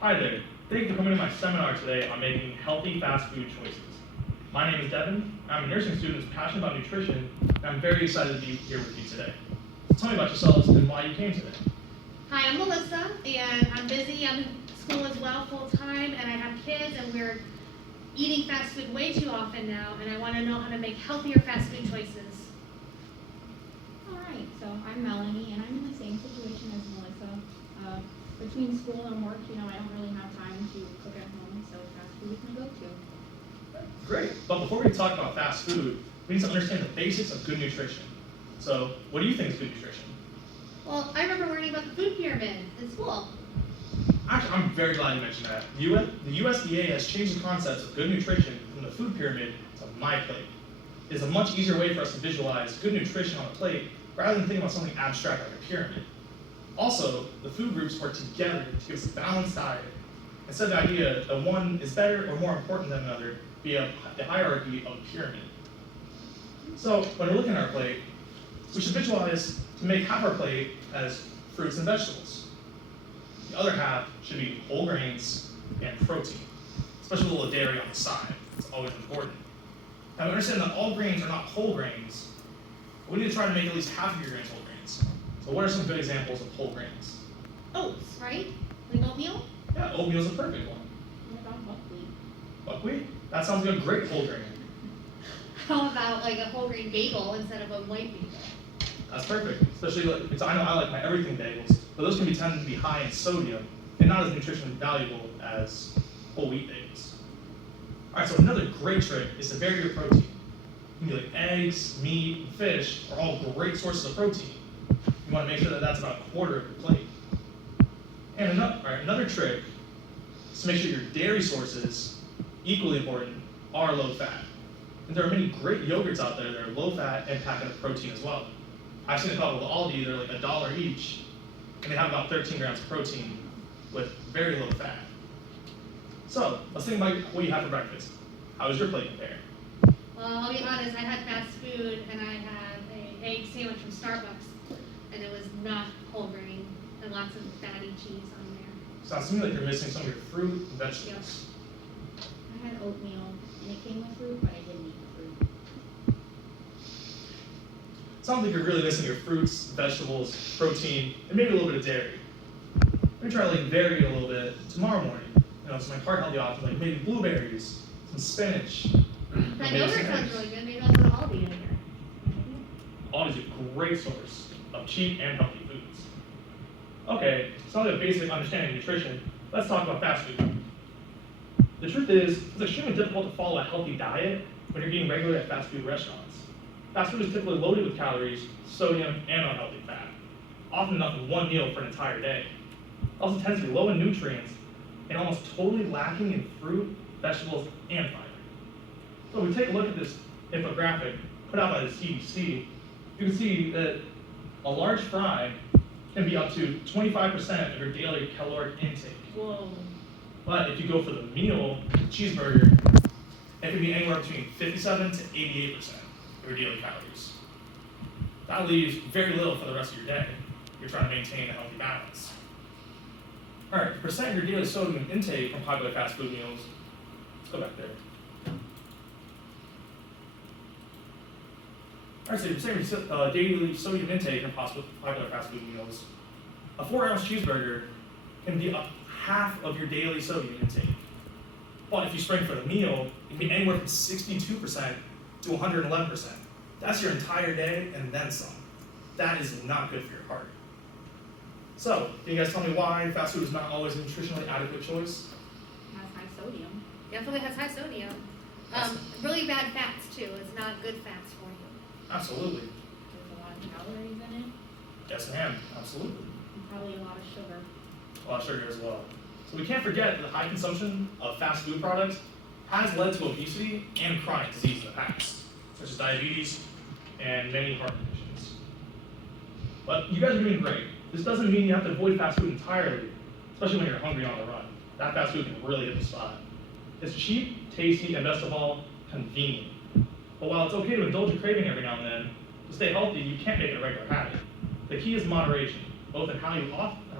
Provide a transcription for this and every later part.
Hi there. Thank you for coming to my seminar today on making healthy fast food choices. My name is Devin. I'm a nursing student who's passionate about nutrition, and I'm very excited to be here with you today. So tell me about yourselves and why you came today. Hi, I'm Melissa, and I'm busy. I'm in school as well full time, and I have kids, and we're eating fast food way too often now, and I want to know how to make healthier fast food choices. Alright, so I'm Melanie, and I'm in the same situation as Melissa. Between school and work, I don't really have time to cook at home, so fast food is my go-to. Great. But before we talk about fast food, we need to understand the basics of good nutrition. So, what do you think is good nutrition? Well, I remember learning about the food pyramid in school. Actually, I'm very glad you mentioned that. The USDA has changed the concepts of good nutrition from the food pyramid to my plate. It is a much easier way for us to visualize good nutrition on a plate rather than thinking about something abstract like a pyramid. Also, the food groups work together to give us a balanced diet instead of the idea that one is better or more important than another via the hierarchy of a pyramid. So, when we're looking at our plate, we should visualize to make half our plate as fruits and vegetables. The other half should be whole grains and protein, especially a little dairy on the side. It's always important. Now, we understand that all grains are not whole grains, but we need to try to make at least half of your grains whole grains. So what are some good examples of whole grains? Oats, right? Like oatmeal? Yeah, oatmeal is a perfect one. What about buckwheat? Buckwheat? That sounds like a great whole grain. How about like a whole grain bagel instead of a white bagel? That's perfect. Especially, because I know I like my everything bagels, but those can tend to be high in sodium and not as nutritionally valuable as whole wheat bagels. All right, so another great trick is to vary your protein. You can be like eggs, meat, and fish are all great sources of protein. You want to make sure that that's about a quarter of your plate. And another trick is to make sure your dairy sources, equally important, are low fat. And there are many great yogurts out there that are low fat and packed with protein as well. I've seen a couple of Aldi, they're like $1 each, and they have about 13 grams of protein with very low fat. So, let's think about what you have for breakfast. How does your plate compare? Well, I'll be honest, I had fast food and I had an egg sandwich from Starbucks, and it was not whole grain and lots of fatty cheese on there. Sounds to me like you're missing some of your fruit and vegetables. I had oatmeal, and it came with fruit, but I didn't eat the fruit. Sounds like you're really missing your fruits, vegetables, protein, and maybe a little bit of dairy. Let me try to vary it a little bit tomorrow morning. Some like heart healthy options like maybe blueberries, some spinach. That maybe yogurt some sounds eggs. really good. Maybe I'll go to Aldi in here. Aldi's a great source of cheap and healthy foods. Okay, so now that we have a basic understanding of nutrition, let's talk about fast food. The truth is, it's extremely difficult to follow a healthy diet when you're eating regularly at fast food restaurants. Fast food is typically loaded with calories, sodium, and unhealthy fat, often enough in one meal for an entire day. It also tends to be low in nutrients and almost totally lacking in fruit, vegetables, and fiber. So if we take a look at this infographic put out by the CDC, you can see that a large fry can be up to 25% of your daily caloric intake. Whoa. But if you go for the meal cheeseburger, it can be anywhere between 57 to 88% of your daily calories. That leaves very little for the rest of your day. You're trying to maintain a healthy balance. All right, the percent of your daily sodium intake from popular fast food meals, let's go back there. All right, so the percent of your daily sodium intake from popular fast food meals, a 4-ounce cheeseburger can be up half of your daily sodium intake. But if you spring for the meal, it can be anywhere from 62% to 111%. That's your entire day and then some. That is not good for your heart. So, can you guys tell me why fast food is not always a nutritionally adequate choice? It has high sodium. Definitely has high sodium. Really bad fats too. It's not good fats for you. Absolutely. There's a lot of calories in it, Yes, ma'am. Absolutely. and probably a lot of sugar. A lot of sugar as well. So we can't forget that the high consumption of fast food products has led to obesity and chronic disease in the past, such as diabetes and many heart conditions. But you guys are doing great. This doesn't mean you have to avoid fast food entirely, especially when you're hungry on the run. That fast food can really hit the spot. It's cheap, tasty, and best of all, convenient. But while it's okay to indulge a craving every now and then, to stay healthy, you can't make it a regular habit. The key is moderation, both in how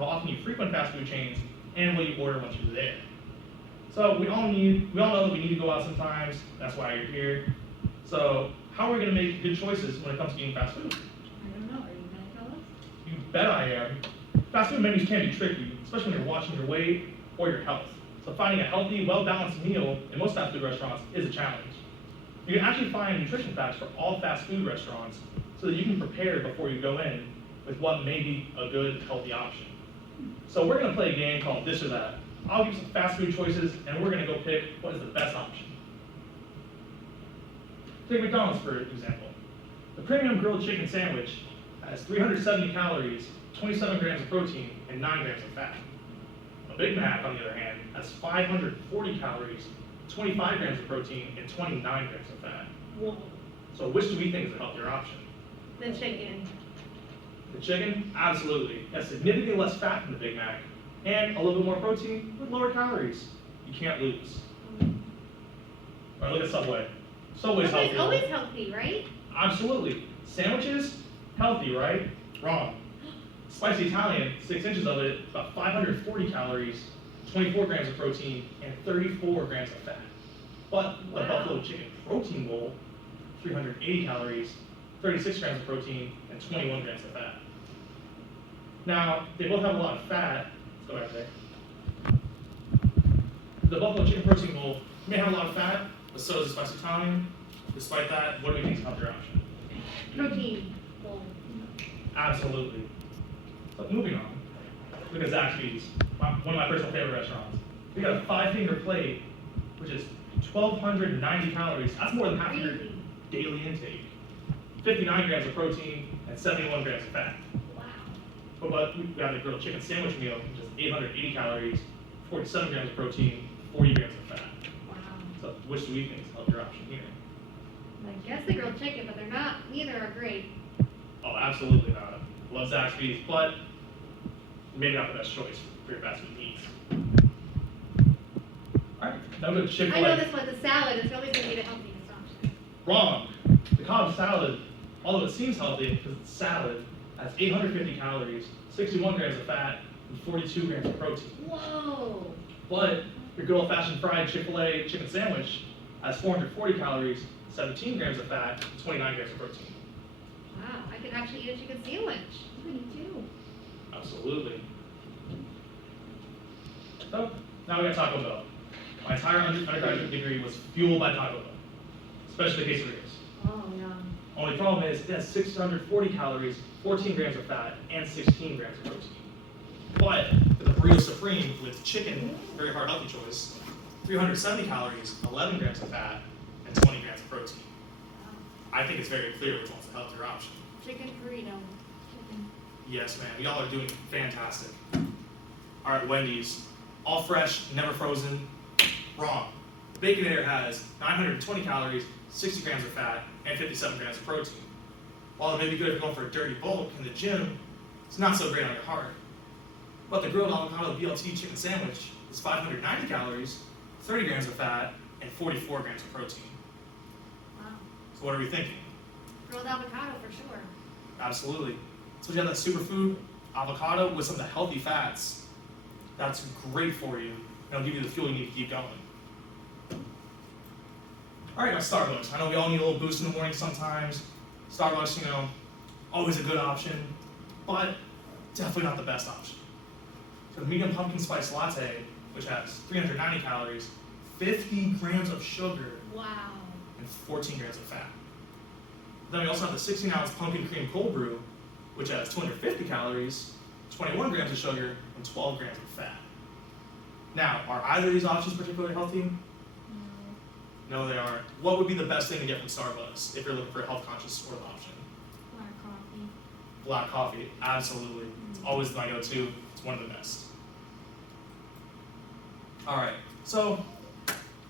often you frequent fast food chains and what you order once you're there. So we all know that we need to go out sometimes. That's why you're here. So how are we going to make good choices when it comes to eating fast food? I don't know, are you gonna tell us? You bet I am. Fast food menus can be tricky, especially when you're watching your weight or your health. So finding a healthy, well-balanced meal in most fast food restaurants is a challenge. You can actually find nutrition facts for all fast food restaurants so that you can prepare before you go in with what may be a good, healthy option. So we're going to play a game called This or That. I'll give you some fast food choices, and we're going to go pick what is the best option. Take McDonald's for example. The premium grilled chicken sandwich has 370 calories, 27 grams of protein, and 9 grams of fat. A Big Mac, on the other hand, has 540 calories, 25 grams of protein, and 29 grams of fat. Whoa. So which do we think is a healthier option? The chicken. The chicken? Absolutely. It has significantly less fat than the Big Mac, and a little bit more protein with lower calories. You can't lose. All right, look at Subway. Subway's healthy. Always healthy, right? Absolutely. Sandwiches? Healthy, right? Wrong. Spicy Italian, 6 inches of it, about 540 calories, 24 grams of protein, and 34 grams of fat. But the Wow. Buffalo Chicken Protein Bowl, 380 calories, 36 grams of protein, and 21 grams of fat. Now, they both have a lot of fat. Let's go back there. The Buffalo Chicken Protein Bowl may have a lot of fat, but so does the Spicy Italian. Despite that, what do we think is a healthier option? Protein bowl. Absolutely. But moving on, look at Zaxby's, one of my personal favorite restaurants. We got a 5-finger plate, which is 1,290 calories. That's more than half your Crazy. daily intake. 59 grams of protein and 71 grams of fat. Wow. But we got the grilled chicken sandwich meal, which is 880 calories, 47 grams of protein, 40 grams of fat. Wow. So which do we think is a healthier option here? I guess the grilled chicken, but they're not, neither are great. Oh, absolutely not. Love Zaxby's, but maybe not the best choice for your fast food needs. Alright, now go to Chick-fil-A. I know this one, the salad is always gonna be the healthiest option. Wrong. The Cobb salad, although it seems healthy because it's salad, has 850 calories, 61 grams of fat, and 42 grams of protein. Whoa. But your good old-fashioned fried Chick-fil-A chicken sandwich has 440 calories, 17 grams of fat, and 29 grams of protein. Wow, I could actually eat a chicken sandwich. Me too. Absolutely. So, now we got Taco Bell. My entire undergraduate degree was fueled by Taco Bell, especially quesadillas. Oh, yum. Only problem is it has 640 calories, 14 grams of fat, and 16 grams of protein. But with the Burrito Supreme with chicken, very hard healthy choice, 370 calories, 11 grams of fat, and 20 grams of protein. I think it's very clear which one's the healthier option. Chicken burrito. Chicken. Yes, man, y'all are doing fantastic. All right, Wendy's, all fresh, never frozen. Wrong. Baconator has 920 calories, 60 grams of fat, and 57 grams of protein. While it may be good if you're going for a dirty bulk in the gym, it's not so great on your heart. But the grilled avocado BLT chicken sandwich is 590 calories, 30 grams of fat, and 44 grams of protein. Wow. So what are we thinking? Grilled avocado for sure. Absolutely. So you have that superfood avocado with some of the healthy fats. That's great for you. It'll give you the fuel you need to keep going. All right, now Starbucks. I know we all need a little boost in the morning sometimes. Starbucks, always a good option, but definitely not the best option. So the medium pumpkin spice latte, which has 390 calories, 50 grams of sugar, Wow. and 14 grams of fat. Then we also have the 16-ounce pumpkin cream cold brew, which has 250 calories, 21 grams of sugar, and 12 grams of fat. Now, are either of these options particularly healthy? No, they aren't. What would be the best thing to get from Starbucks if you're looking for a health-conscious sport option? Black coffee. Black coffee, absolutely. It's always my go-to. It's one of the best. All right, so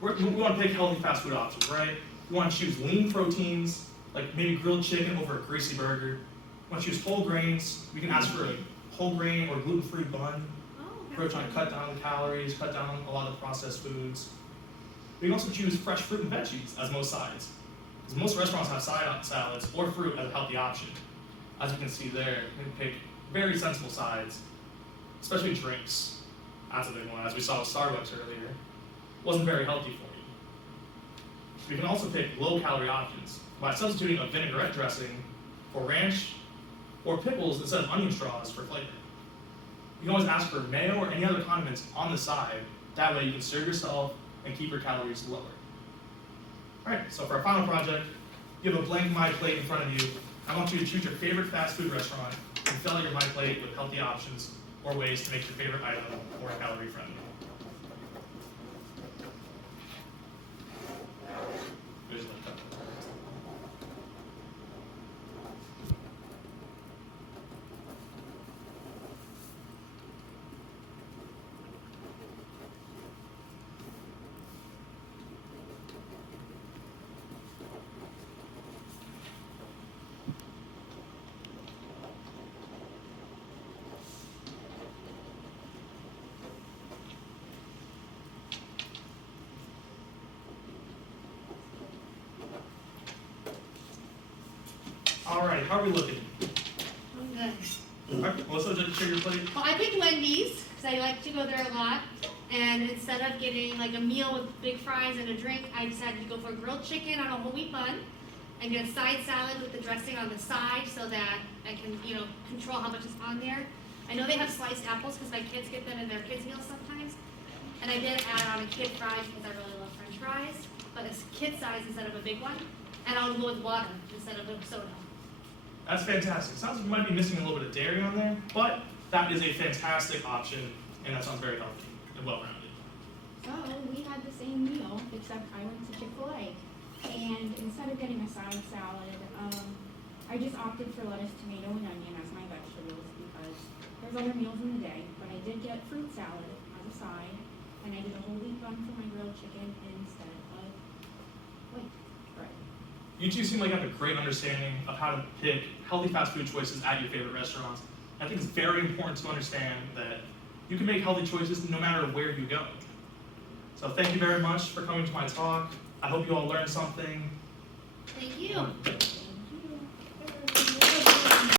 we want to pick healthy fast food options, right? We want to choose lean proteins, like maybe grilled chicken over a greasy burger. We want to choose whole grains. We can ask for a whole grain or gluten-free bun. Oh, We're trying to cut down calories, cut down a lot of processed foods. We can also choose fresh fruit and veggies as most sides, because most restaurants have salads or fruit as a healthy option. As you can see there, you can pick very sensible sides, especially drinks. That's a big one, as we saw with Starbucks earlier. Wasn't very healthy for you. We can also pick low-calorie options by substituting a vinaigrette dressing for ranch or pickles instead of onion straws for flavor. You can always ask for mayo or any other condiments on the side. That way you can serve yourself and keep your calories lower. Alright, so for our final project, you have a blank My Plate in front of you. I want you to choose your favorite fast food restaurant and fill out your My Plate with healthy options or ways to make your favorite item more calorie friendly. There's the cup. Alright, how are we looking? I'm good. Alright, Melissa, did you share your plate? Well, I picked Wendy's, because I like to go there a lot. And instead of getting like a meal with big fries and a drink, I decided to go for grilled chicken on a whole wheat bun and get a side salad with the dressing on the side so that I can, control how much is on there. I know they have sliced apples because my kids get them in their kids' meals sometimes. And I did add on a kid fries because I really love French fries, but it's kid size instead of a big one. And I'll go with water instead of a soda. That's fantastic. Sounds like you might be missing a little bit of dairy on there, but that is a fantastic option, and that sounds very healthy and well-rounded. So we had the same meal, except I went to Chick-fil-A. And instead of getting a side salad, I just opted for lettuce, tomato, and onion as my vegetables because there's other meals in the day. But I did get fruit salad as a side, and I did a whole wheat bun for my grilled chicken instead of white bread. You two seem like you have a great understanding of how to pick healthy fast food choices at your favorite restaurants. I think it's very important to understand that you can make healthy choices no matter where you go. So thank you very much for coming to my talk. I hope you all learned something. Thank you.